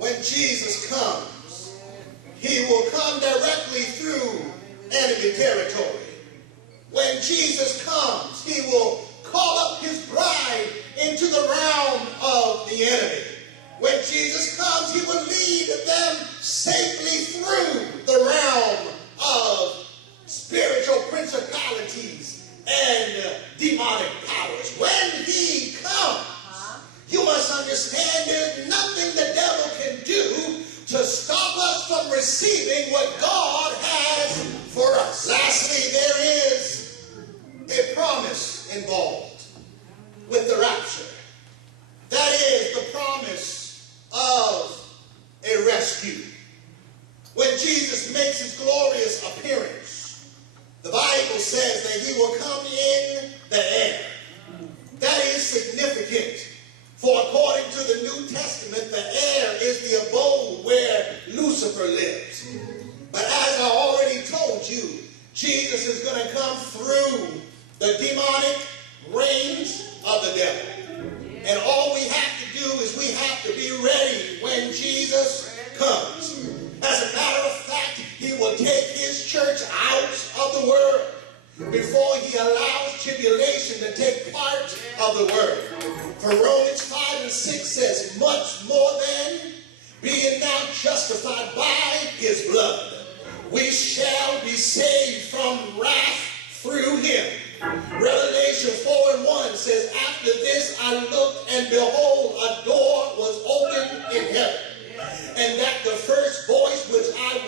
when Jesus comes, he will come directly through enemy territory. When Jesus comes, he will call up his bride into the realm of the enemy. When Jesus comes, he will lead them safely through the realm of spiritual principalities and demonic powers. When he comes, you must understand there's nothing the devil can do to stop us from receiving what God has for us. Lastly, there is a promise involved with the rapture. That is the promise of a rescue. When Jesus makes his glorious appearance, the Bible says that he will come in the air. That is significant. For according to the New Testament, the air is the abode where Lucifer lives. But as I already told you, Jesus is going to come through the demonic range of the devil. And all we have to do is we have to be ready when Jesus comes. As a matter of fact, he will take his church out of the world before he allows tribulation to take part of the world. For Romans 5 and 6 says, much more than being now justified by his blood, we shall be saved from wrath through him. Revelation 4 and 1 says, after this I looked, and behold, a door was opened in heaven. And that the first voice which I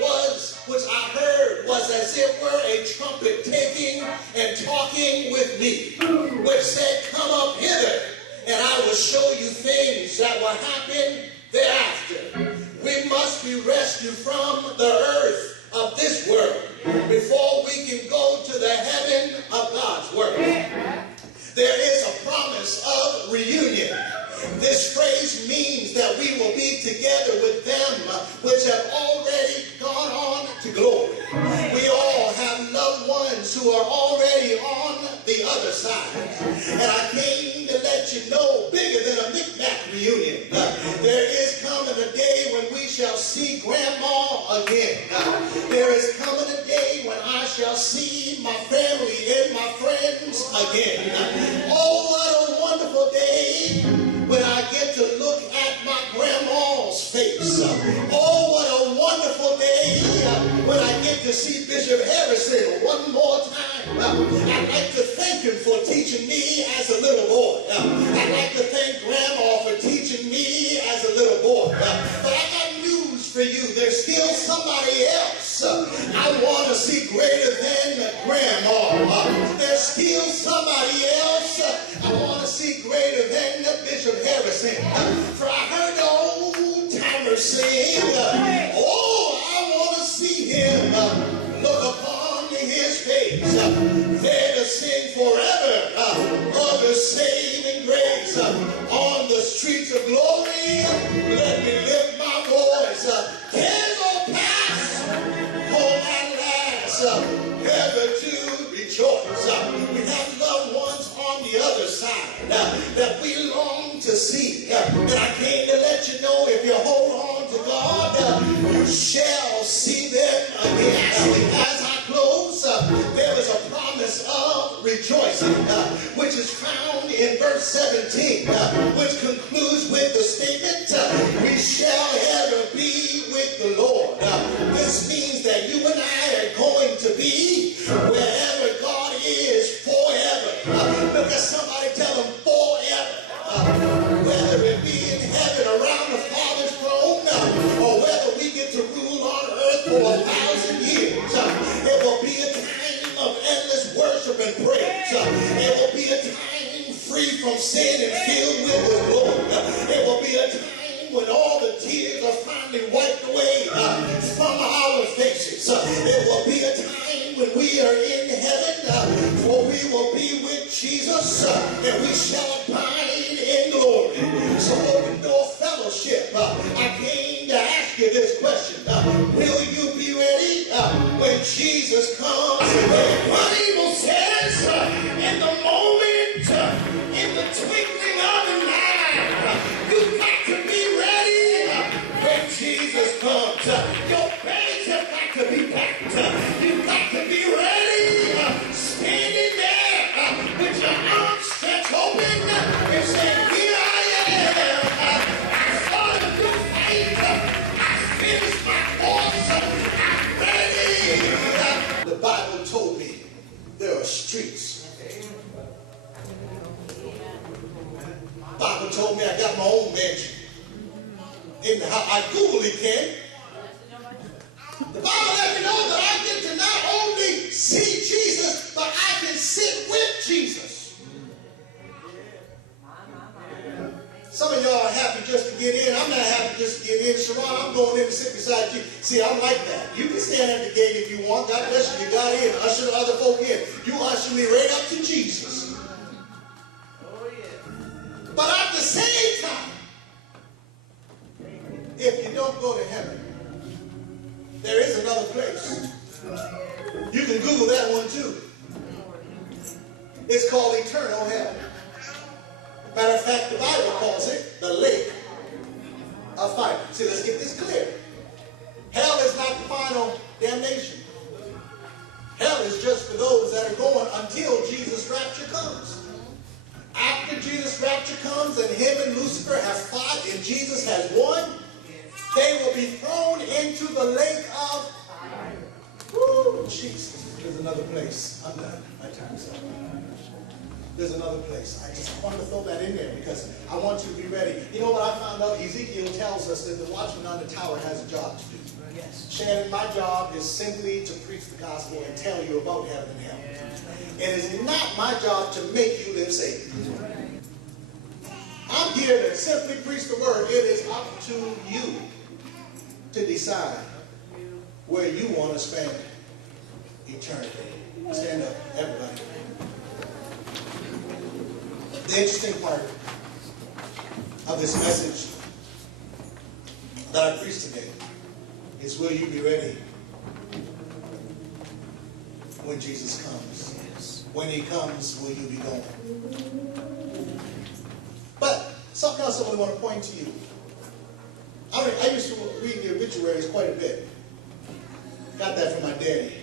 heard was as it were a trumpet taking and talking with me, which said, come up hither, and I will show you things that will happen thereafter. We must be rescued from the earth of this world before we can go to the heaven of God's world. There is a promise of reunion. This phrase means that we will be together with them which have already gone on to glory. We all have loved ones who are already on the other side. And I came to let you know, bigger than a Micmac reunion, there is coming a day when we shall see Grandma again. There is coming a day when I shall see my family and my friends again. Oh, what a wonderful day when I get to look at my grandma's face. Oh, what a wonderful day when I get to see Bishop Harrison one more time. I'd like to thank him for teaching me as a little boy. I'd like to thank Grandma for teaching me as a little boy. But I got news for you. There's still somebody else I want to see greater than Grandma. There's still somebody else I want to see greater than Bishop Harrison. For I heard the old timers sing, oh, I want to see him look upon his face. There to sing forever of the saving grace. On the streets of glory, let me lift my voice. Cares will pass, home at last, ever to rejoice. We have loved ones on the other side that we long to see. And I came to let you know, if you hold on to God, you shall see them again. As I close, there is a promise of rejoicing, which is found in verse 17, which concludes with the statement, we shall ever be with the Lord. This means that you and I are going to be wherever God is forever. Look at somebody, tell them forever. Whether it be in heaven around the Father's throne, or whether we get to rule on earth for 1,000 years, it will be a time of endless worship and praise. It will be a time free from sin and filled with the Lord. It will be a time when all the tears are finally wiped away from our faces. It will be a time when we are in heaven, for we will be with Jesus, and we shall abide in glory. So Open Door Fellowship, I came to ask you this question. Will you be ready when Jesus comes? The Bible says, in the moment, in the twinkling of an eye, you've got to be ready when out. Your bags have got to be packed. You've got to be ready, standing there with your arms stretched open and saying, here I am. I started a new fight. I finished my course. I'm ready. The Bible told me there are streets. The Bible told me I got my own mansion. In the house. I Google it, Ken. The Bible let me know that I get to not only see Jesus, but I can sit with Jesus. Some of y'all are happy just to get in. I'm not happy just to get in. Sharon, I'm going in to sit beside you. See, I'm like that. You can stand at the gate if you want. God bless you. You got in. Usher the other folk in. You usher me right up to Jesus. Oh, yeah. But at the same time, if you don't go to heaven, there is another place. You can Google that one too. It's called eternal hell. Matter of fact, the Bible calls it the lake of fire. See, let's get this clear. Hell is not the final damnation. Hell is just for those that are going until Jesus' rapture comes. After Jesus' rapture comes and him and Lucifer have fought and Jesus has won, they will be thrown into the lake of fire. Woo, Jesus. There's another place. I'm done. My time's up. There's another place. I just wanted to throw that in there because I want you to be ready. You know what I found out? Ezekiel tells us that the watchman on the tower has a job to do. Yes. Shannon, my job is simply to preach the gospel and tell you about heaven and hell. It is not my job to make you live safe. I'm here to simply preach the word. It is up to you to decide where you want to spend eternity. Stand up, everybody. The interesting part of this message that I preached today is, will you be ready when Jesus comes? Yes. When he comes, will you be gone? But something else I really want to point to you. I used to read the obituaries quite a bit. Got that from my daddy.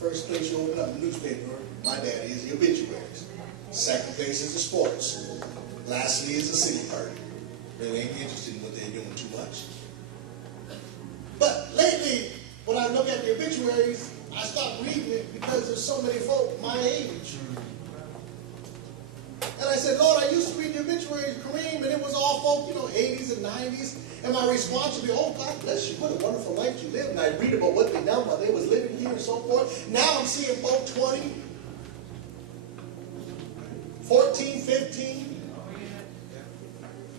First place you open up the newspaper, my daddy, is the obituaries. Second place is the sports. Lastly is the city party. Really ain't interested in what they're doing too much. But lately, when I look at the obituaries, I stopped reading it because there's so many folk my age. And I said, Lord, I used to read the obituaries, Kareem, and it was all folk, 80s and 90s. And my response would be, oh, God bless you, what a wonderful life you lived. And I read about what they done while they was living here and so forth. Now I'm seeing folk 20, 14, 15.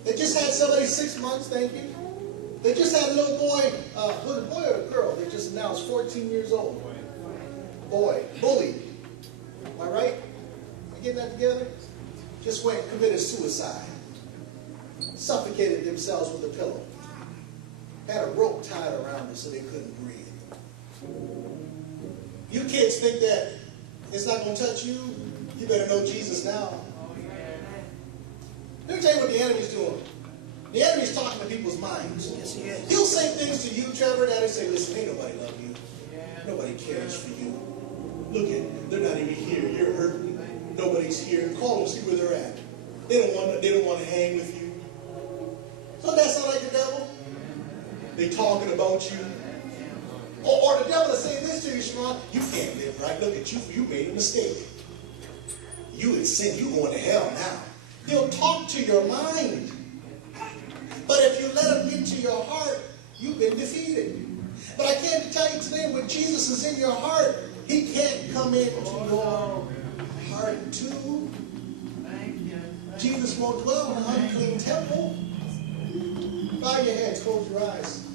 They just had somebody 6 months, thank you. They just had a little boy, was it a boy or a girl? They just announced 14 years old. Boy, bullied. Am I right? Am I getting that together? Just went and committed suicide. Suffocated themselves with a pillow. Had a rope tied around them so they couldn't breathe. You kids think that it's not going to touch you? You better know Jesus now. Let me tell you what the enemy's doing. The enemy's talking to people's minds. Yes, he is. He'll say things to you, Trevor, that'll say, listen, ain't nobody love you. Nobody cares for you. Look at, they're not even here. You're hurting. Nobody's here. Call them, see where they're at. They don't want to hang with you. So that sound like the devil? They talking about you. Or the devil is saying this to you, Sharon, you can't live right. Look at you. You made a mistake. You in sin. You going to hell now. He'll talk to your mind. But if you let him into your heart, you've been defeated. But I can't tell you today, when Jesus is in your heart, he can't come into your heart too. Jesus won't dwell in an unclean temple. Bow your heads, close your eyes.